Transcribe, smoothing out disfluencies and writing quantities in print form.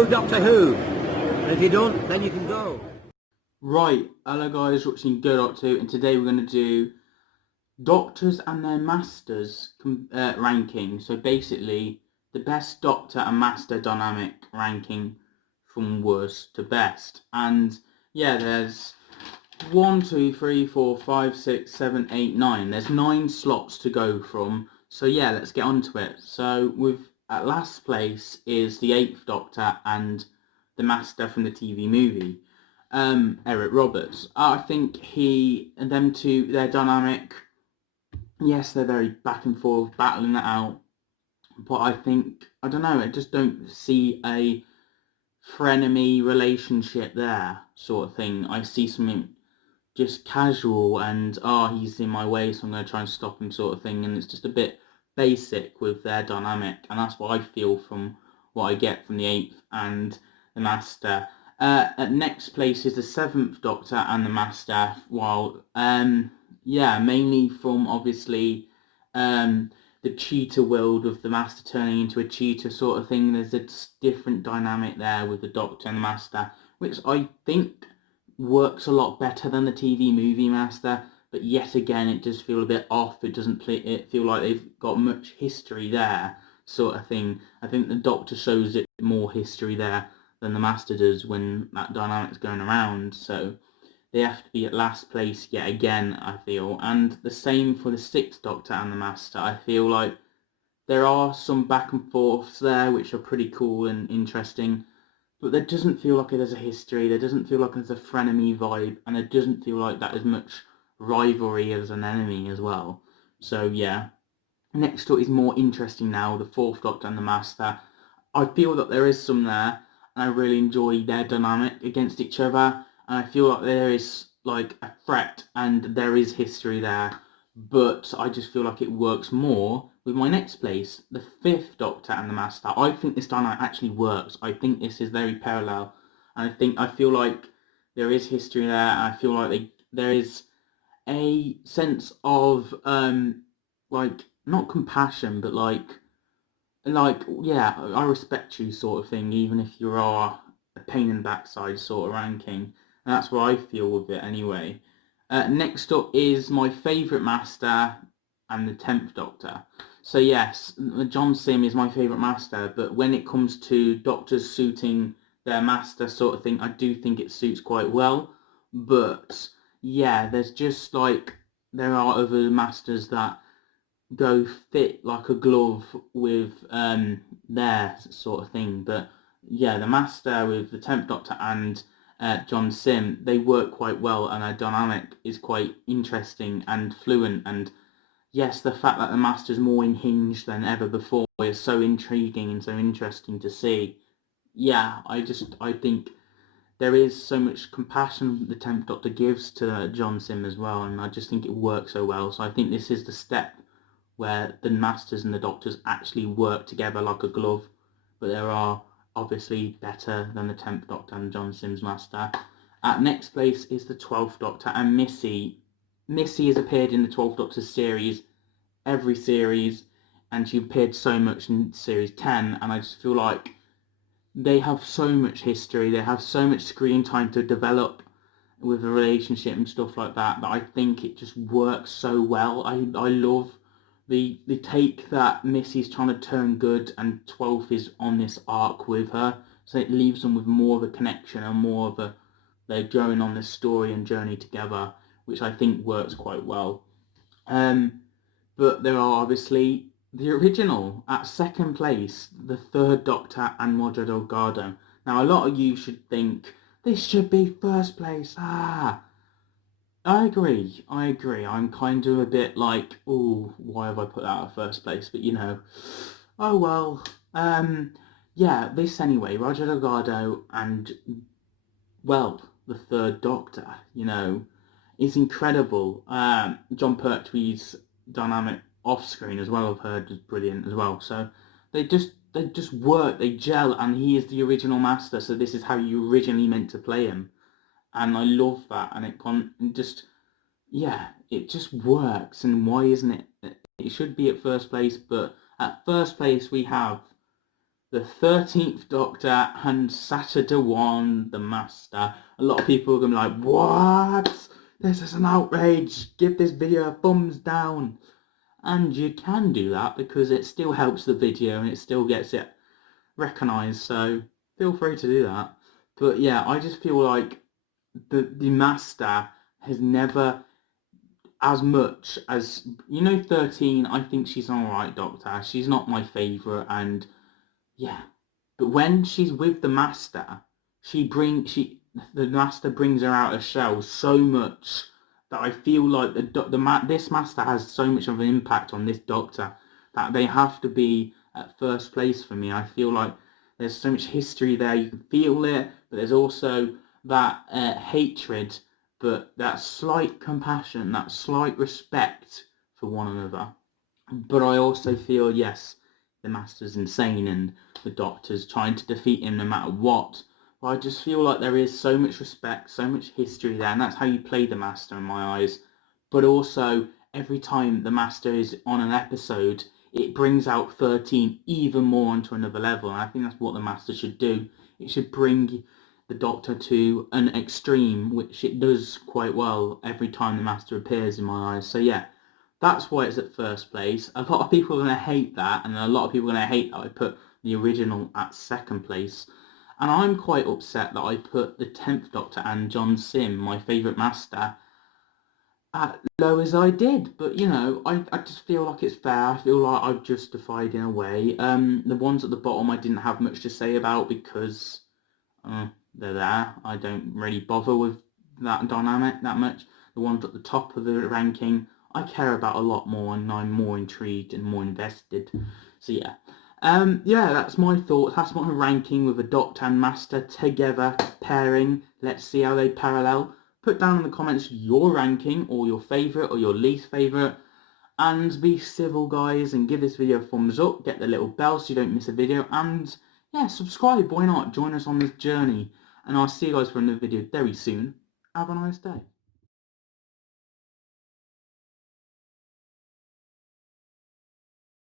know Doctor Who. And if you don't, then you can go. Right, hello guys, watching Go Doctor Who, and today we're going to do Doctors and their Masters ranking. So basically, the best Doctor and Master dynamic ranking from worst to best. And yeah, there's 1, 2, 3, 4, 5, 6, 7, 8, 9. There's 9 slots to go from. So yeah, let's get on to it. So at last place is the 8th Doctor and the Master from the TV movie, Eric Roberts. I think them two, their dynamic, yes, they're very back and forth, battling it out. But I don't know, I just don't see a frenemy relationship there, sort of thing. I see something just casual and, he's in my way, so I'm going to try and stop him, sort of thing. And it's just a bit basic with their dynamic. And that's what I feel from what I get from the 8th and the Master. At next place is the 7th Doctor and the Master, while, mainly from, obviously, the cheetah world of the Master turning into a cheetah, sort of thing. There's a different dynamic there with the Doctor and the Master, which I think works a lot better than the TV movie Master, but yet again it does feel a bit off. It doesn't feel like they've got much history there, sort of thing. I think the Doctor shows it more history there than the Master does when that dynamic's going around, so they have to be at last place yet again, I feel. And the same for the 6th Doctor and the Master. I feel like there are some back and forths there which are pretty cool and interesting, but there doesn't feel like there's a history, there doesn't feel like there's a frenemy vibe, and there doesn't feel like that as much rivalry as an enemy as well. So yeah, next up is more interesting now, the 4th Doctor and the Master. I feel that there is some there, and I really enjoy their dynamic against each other, and I feel like there is like a threat and there is history there, but I just feel like it works more with my next place, the 5th Doctor and the Master. I think this dynamic actually works. I think this is very parallel, and I feel like there is history there, and I feel like there is a sense of like, not compassion, but yeah, I respect you, sort of thing, even if you are a pain in the backside sort of ranking. And that's what I feel with it anyway. Next up is my favourite Master and the 10th Doctor. So yes, John Sim is my favourite Master, but when it comes to Doctors suiting their Master, sort of thing, I do think it suits quite well. But yeah, there's just like, there are other Masters that go fit like a glove with their sort of thing. But yeah, the Master with the 10th Doctor and John Sim, they work quite well, and their dynamic is quite interesting and fluent. And yes, the fact that the Master's more unhinged than ever before is so intriguing and so interesting to see. Yeah, I think there is so much compassion the 10th Doctor gives to John Sim as well, and I just think it works so well. So I think this is the step where the Masters and the Doctors actually work together like a glove, but there are obviously better than the 10th Doctor and John Sim's Master. At next place is the 12th Doctor and Missy. Missy has appeared in the 12th Doctor series, every series, and she appeared so much in series 10, and I just feel like they have so much history, they have so much screen time to develop with a relationship and stuff like that, that I think it just works so well. I love the take that Missy's trying to turn good and 12th is on this arc with her, so it leaves them with more of a connection and more of a, they're going on this story and journey together, which I think works quite well. But there are obviously the original at second place, the 3rd Doctor and Roger Delgado. Now a lot of you should think this should be first place. I agree. I'm kind of a bit like, oh, why have I put that at first place? But oh well. Yeah, this anyway, Roger Delgado and, well, the 3rd Doctor, is incredible. John Pertwee's dynamic off screen as well, I've heard, is brilliant as well. So they just work, they gel, and he is the original Master, so this is how you originally meant to play him. And I love that, and it just works. And why isn't it? It should be at first place, but at first place we have the 13th Doctor and Sacha Dhawan, the Master. A lot of people are going to be like, what? This is an outrage. Give this video a thumbs down. And you can do that because it still helps the video and it still gets it recognised. So feel free to do that. But yeah, I just feel like the Master has never, as much as, 13, I think she's an alright Doctor. She's not my favourite, and yeah. But when she's with the Master, the Master brings her out of shell so much that I feel like this Master has so much of an impact on this Doctor that they have to be at first place for me. I feel like there's so much history there, you can feel it, but there's also that hatred, but that slight compassion, that slight respect for one another. But I also feel, yes, the Master's insane and the Doctor's trying to defeat him no matter what. But I just feel like there is so much respect, so much history there, and that's how you play the Master in my eyes. But also, every time the Master is on an episode, it brings out 13 even more onto another level, and I think that's what the Master should do. It should bring the Doctor to an extreme, which it does quite well every time the Master appears in my eyes. So yeah, that's why it's at first place. A lot of people are going to hate that, and a lot of people are going to hate that I put the original at second place. And I'm quite upset that I put the 10th Doctor and John Sim, my favourite Master, as low as I did. But, I just feel like it's fair. I feel like I've justified in a way. The ones at the bottom I didn't have much to say about because they're there. I don't really bother with that dynamic that much. The ones at the top of the ranking, I care about a lot more, and I'm more intrigued and more invested. So yeah. That's my thoughts. That's my ranking with a Doctor and Master together pairing. Let's see how they parallel. Put down in the comments your ranking, or your favourite, or your least favourite. And be civil, guys, and give this video a thumbs up. Get the little bell so you don't miss a video. And yeah, subscribe. Why not? Join us on this journey. And I'll see you guys for another video very soon. Have a nice day.